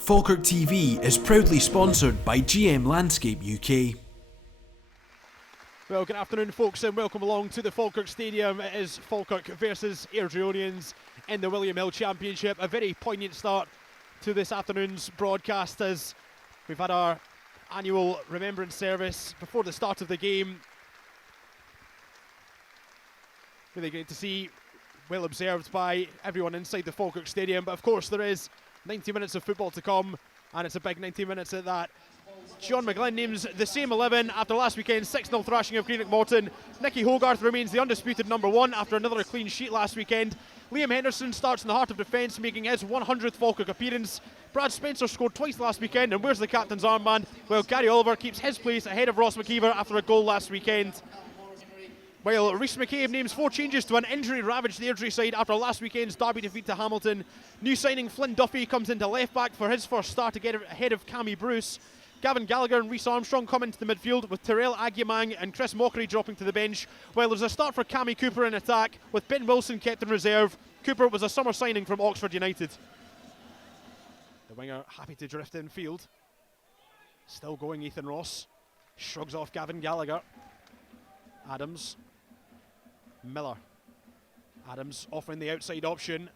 Falkirk TV is proudly sponsored by GM Landscape UK. Well, good afternoon folks and welcome along to the Falkirk Stadium. It is Falkirk versus Airdrieonians in the William Hill Championship. A very poignant start to this afternoon's broadcast as we've had our annual remembrance service before the start of the game. Really great to see, well observed by everyone inside the Falkirk Stadium, but of course there is 90 minutes of football to come, and it's a big 90 minutes at that. John McGlynn names the same 11 after last weekend's 6-0 thrashing of Greenock Morton. Nicky Hogarth remains the undisputed number one after another clean sheet last weekend. Liam Henderson starts in the heart of defence, making his 100th Falkirk appearance. Brad Spencer scored twice last weekend, and where's the captain's armband? Well, Gary Oliver keeps his place ahead of Ross McKeever after a goal last weekend. While Rhys McCabe names 4 changes to an injury-ravaged Airdrie side after last weekend's derby defeat to Hamilton. New signing Flynn Duffy comes into left-back for his first start to get ahead of Cammy Bruce. Gavin Gallagher and Rhys Armstrong come into the midfield with Terrell Agyemang and Chris Mockery dropping to the bench, while there's a start for Cammy Cooper in attack with Ben Wilson kept in reserve. Cooper was a summer signing from Oxford United. The winger happy to drift in field. Still going Ethan Ross. Shrugs off Gavin Gallagher. Adams. Miller. Adams offering the outside option.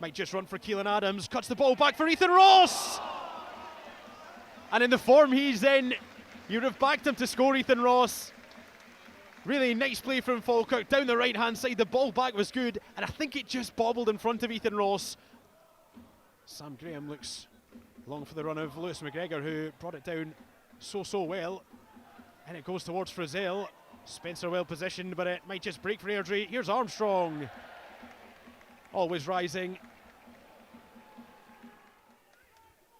Might just run for Keelan Adams. Cuts the ball back for Ethan Ross! And in the form he's in, you would have backed him to score, Ethan Ross. Really nice play from Falkirk down the right-hand side. The ball back was good, and I think it just bobbled in front of Ethan Ross. Sam Graham looks long for the run of Lewis McGregor, who brought it down so well. And it goes towards Frizzell. Spencer well positioned, but it might just break for Airdrie. Here's Armstrong. Always rising.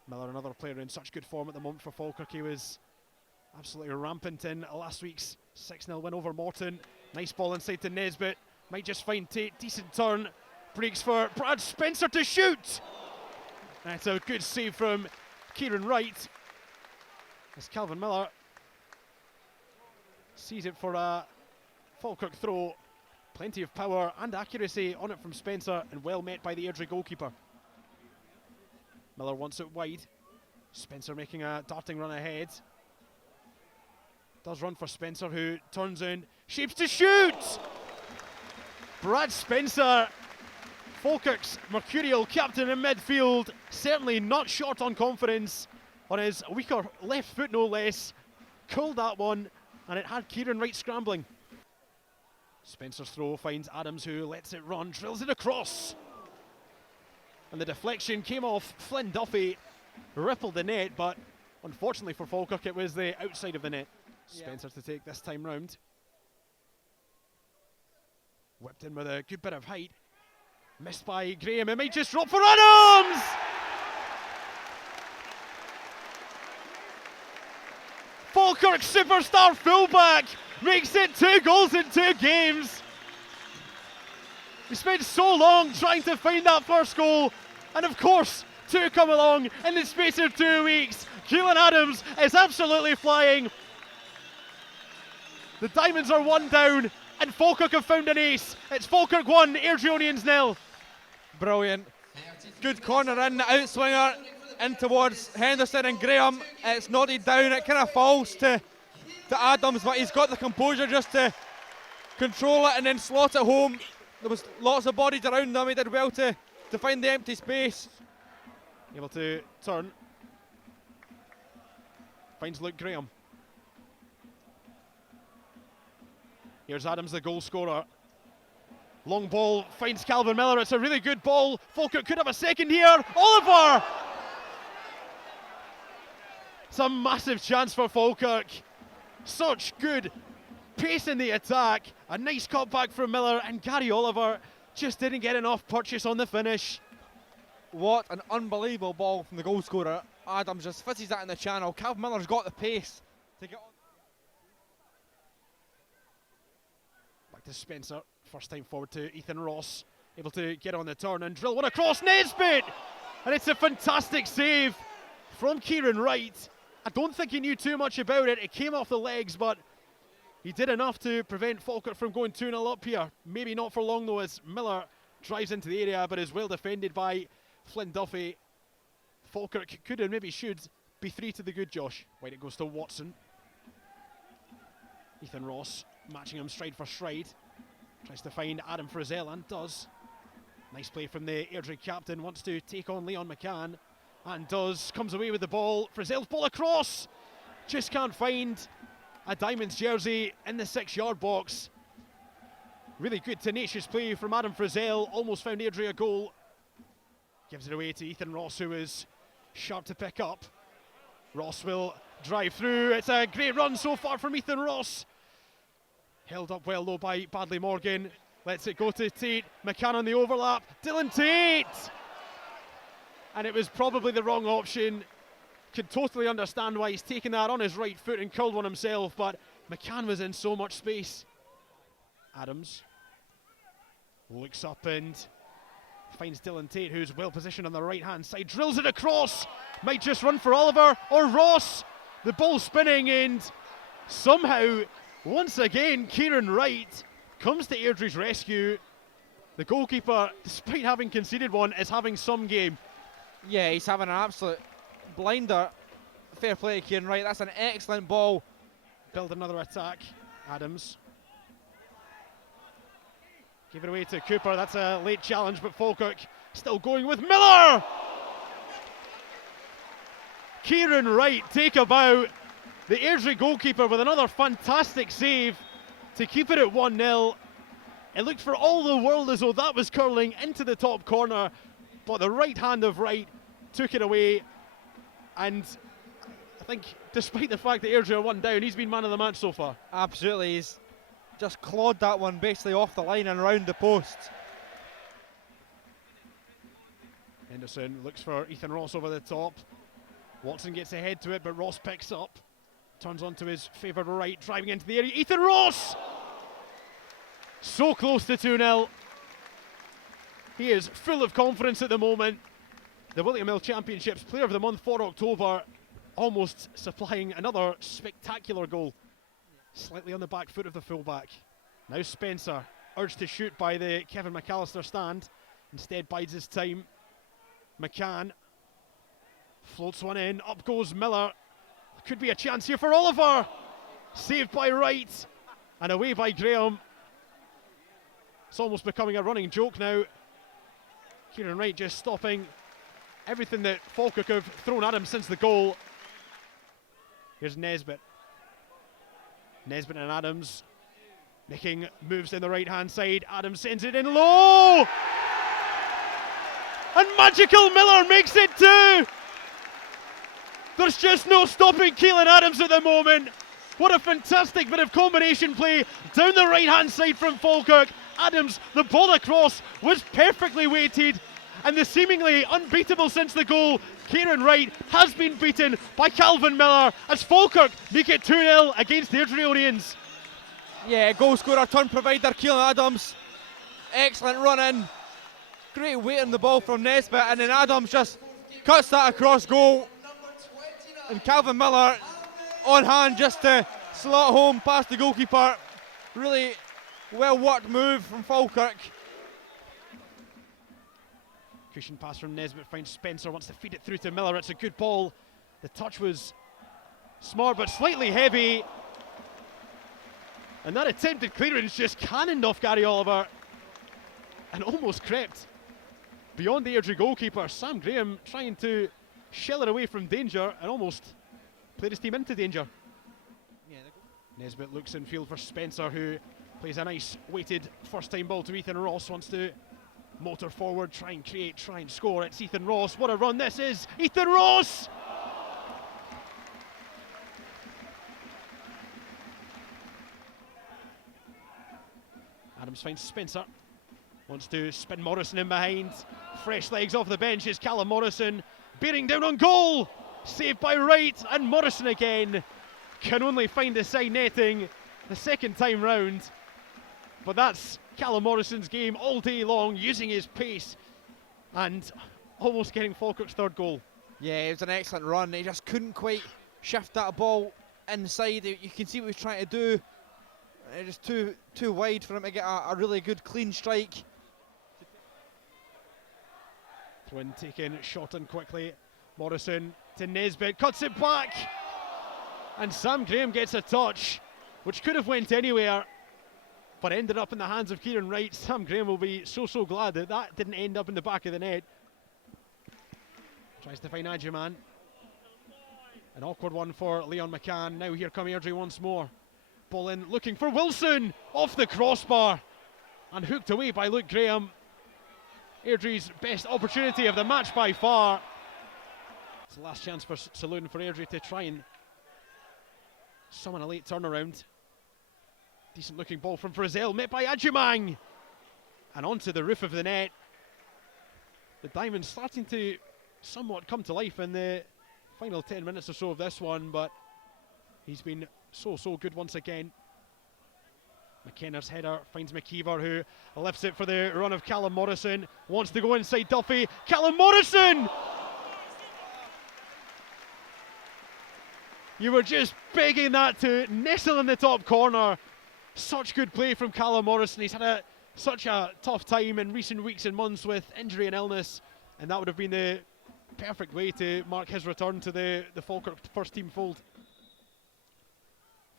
Miller, another player in such good form at the moment for Falkirk. He was absolutely rampant in last week's 6-0 win over Morton. Nice ball inside to Nesbitt. Might just find Tate. Decent turn. Breaks for Brad Spencer to shoot. That's a good save from Kieran Wright. As Calvin Miller sees it for a Falkirk throw. Plenty of power and accuracy on it from Spencer, and well met by the Airdrie goalkeeper. Miller wants it wide. Spencer making a darting run ahead. Does run for Spencer, who turns in, shapes to shoot! Brad Spencer, Falkirk's mercurial captain in midfield, certainly not short on confidence. On his weaker left foot no less. Culled that one, and it had Kieran Wright scrambling. Spencer's throw finds Adams, who lets it run, drills it across. And the deflection came off Flynn Duffy, rippled the net, but unfortunately for Falkirk it was the outside of the net. Spencer to take this time round. Whipped in with a good bit of height. Missed by Graham, it might just drop for Adams! Falkirk superstar fullback makes it 2 goals in 2 games. We spent so long trying to find that first goal, and of course, 2 come along in the space of 2 weeks. Keelan Adams is absolutely flying. The Diamonds are 1 down, and Falkirk have found an ace. It's Falkirk 1, Airdrieonians 0. Brilliant. Good corner in, the outswinger in towards Henderson and Graham. It's nodded down, it kind of falls to Adams, but he's got the composure just to control it and then slot it home. There was lots of bodies around them. He did well to find the empty space. Able to turn. Finds Luke Graham. Here's Adams, the goal scorer. Long ball finds Calvin Miller. It's a really good ball. Falkirk could have a second here. Oliver! It's a massive chance for Falkirk. Such good pace in the attack. A nice cut back from Miller, and Gary Oliver just didn't get enough purchase on the finish. What an unbelievable ball from the goal scorer. Adams just fizzes that in the channel. Calvin Miller's got the pace to get on. Back to Spencer. First time forward to Ethan Ross. Able to get on the turn and drill one across Nesbitt. And it's a fantastic save from Kieran Wright. I don't think he knew too much about it. It came off the legs, but he did enough to prevent Falkirk from going 2-0 up here. Maybe not for long though, as Miller drives into the area, but is well defended by Flynn Duffy. Falkirk could and maybe should be 3 to the good, Josh. Wide it goes to Watson. Ethan Ross matching him stride for stride. Tries to find Adam Frizzell and does. Nice play from the Airdrie captain. Wants to take on Leon McCann and does. Comes away with the ball. Frizzell's ball across. Just can't find a Diamonds jersey in the 6-yard box. Really good tenacious play from Adam Frizzell. Almost found Airdrie a goal. Gives it away to Ethan Ross, who is sharp to pick up. Ross will drive through. It's a great run so far from Ethan Ross. Held up well though by Badley Morgan. Lets it go to Tate. McCann on the overlap. Dylan Tate! And it was probably the wrong option. Can totally understand why he's taken that on his right foot and curled one himself, but McCann was in so much space. Adams looks up and finds Dylan Tate, who's well positioned on the right hand side. Drills it across. Might just run for Oliver or Ross. The ball spinning, and somehow, once again, Kieran Wright comes to Airdrie's rescue. The goalkeeper, despite having conceded one, is having some game. Yeah, he's having an absolute blinder. Fair play to Kieran Wright. That's an excellent ball. Build another attack. Adams. Give it away to Cooper. That's a late challenge, but Falkirk still going with Miller. Kieran Wright take a bow. The Airdrie goalkeeper with another fantastic save to keep it at 1-0. It looked for all the world as though that was curling into the top corner, but the right hand of Wright took it away. And I think despite the fact that Airdrie are 1 down, he's been man of the match so far. Absolutely, he's just clawed that one basically off the line and round the post. Henderson looks for Ethan Ross over the top. Watson gets ahead to it, but Ross picks up. Turns onto his favoured right, driving into the area. Ethan Ross! So close to 2-0. He is full of confidence at the moment. The William Hill Championships Player of the Month for October, almost supplying another spectacular goal. Slightly on the back foot of the fullback. Now Spencer, urged to shoot by the Kevin McAllister stand. Instead bides his time. McCann floats one in, up goes Miller. Could be a chance here for Oliver. Saved by Wright and away by Graham. It's almost becoming a running joke now. Kieran Wright just stopping everything that Falkirk have thrown at him since the goal. Here's Nesbitt. Nesbitt and Adams making moves in the right hand side. Adams sends it in low. And Magical Miller makes it 2. There's just no stopping Keelan Adams at the moment. What a fantastic bit of combination play down the right hand side from Falkirk. Adams, the ball across was perfectly weighted, and the seemingly unbeatable since the goal, Kieran Wright, has been beaten by Calvin Miller as Falkirk make it 2-0 against the Airdrieonians. Yeah, goal scorer, turn provider, Keelan Adams. Excellent run in. Great weight on the ball from Nesbitt, and then Adams just cuts that across goal. And Calvin Miller on hand just to slot home past the goalkeeper. Really well worked move from Falkirk. Cushion pass from Nesbitt finds Spencer, wants to feed it through to Miller. It's a good ball. The touch was smart but slightly heavy. And that attempted clearance just cannoned off Gary Oliver and almost crept beyond the Airdrie goalkeeper. Sam Graham trying to shell it away from danger and almost played his team into danger. Yeah, Nesbitt looks in field for Spencer, who plays a nice weighted first time ball to Ethan Ross. Wants to motor forward, try and create, try and score. It's Ethan Ross. What a run this is. Ethan Ross! Adams finds Spencer. Wants to spin Morrison in behind. Fresh legs off the bench is Callum Morrison. Bearing down on goal. Saved by Wright, and Morrison again can only find the side netting the second time round. But that's Callum Morrison's game all day long, using his pace and almost getting Falkirk's third goal. Yeah, it was an excellent run. He just couldn't quite shift that ball inside. You can see what he's trying to do. Just too wide for him to get a really good clean strike. Twin taken, shot in quickly. Morrison to Nesbitt, cuts it back, and Sam Graham gets a touch, which could have went anywhere, but ended up in the hands of Kieran Wright. Sam Graham will be so glad that that didn't end up in the back of the net. Tries to find Adjuman. An awkward one for Leon McCann. Now here come Airdrie once more. Ball in, looking for Wilson, off the crossbar, and hooked away by Luke Graham. Airdrie's best opportunity of the match by far. It's the last chance for Saloon for Airdrie to try and summon a late turnaround. Decent looking ball from Frizzell, met by Adjumang, and onto the roof of the net. The Diamonds starting to somewhat come to life in the final 10 minutes or so of this one, but he's been so good once again. McKenna's header finds McKeever, who lifts it for the run of Callum Morrison, wants to go inside Duffy. Callum Morrison! You were just begging that to nestle in the top corner. Such good play from Callum Morrison. He's had such a tough time in recent weeks and months with injury and illness, and that would have been the perfect way to mark his return to the Falkirk first team fold.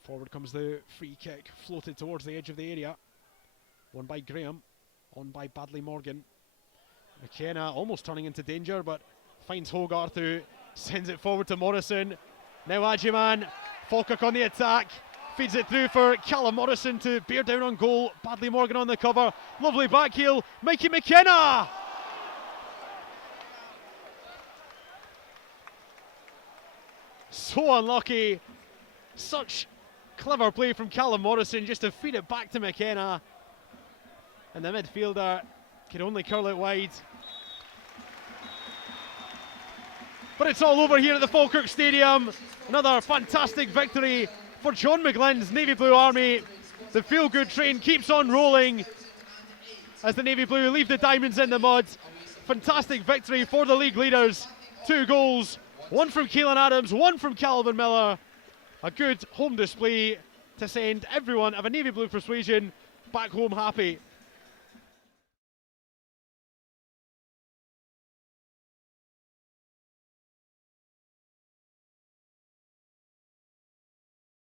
Forward comes the free kick, floated towards the edge of the area. Won by Graham, on by Badley Morgan. McKenna almost turning into danger, but finds Hogarth, who sends it forward to Morrison. Now Adjuman, Falkirk on the attack, feeds it through for Callum Morrison to bear down on goal. Badley Morgan on the cover, lovely back heel, Mikey McKenna! So unlucky, such clever play from Callum Morrison just to feed it back to McKenna, and the midfielder could only curl it wide. But it's all over here at the Falkirk Stadium. Another fantastic victory for John McGlynn's Navy Blue Army. The feel-good train keeps on rolling as the Navy Blue leave the Diamonds in the mud. Fantastic victory for the league leaders. 2 goals, one from Keelan Adams, one from Calvin Miller. A good home display to send everyone of a Navy Blue persuasion back home happy.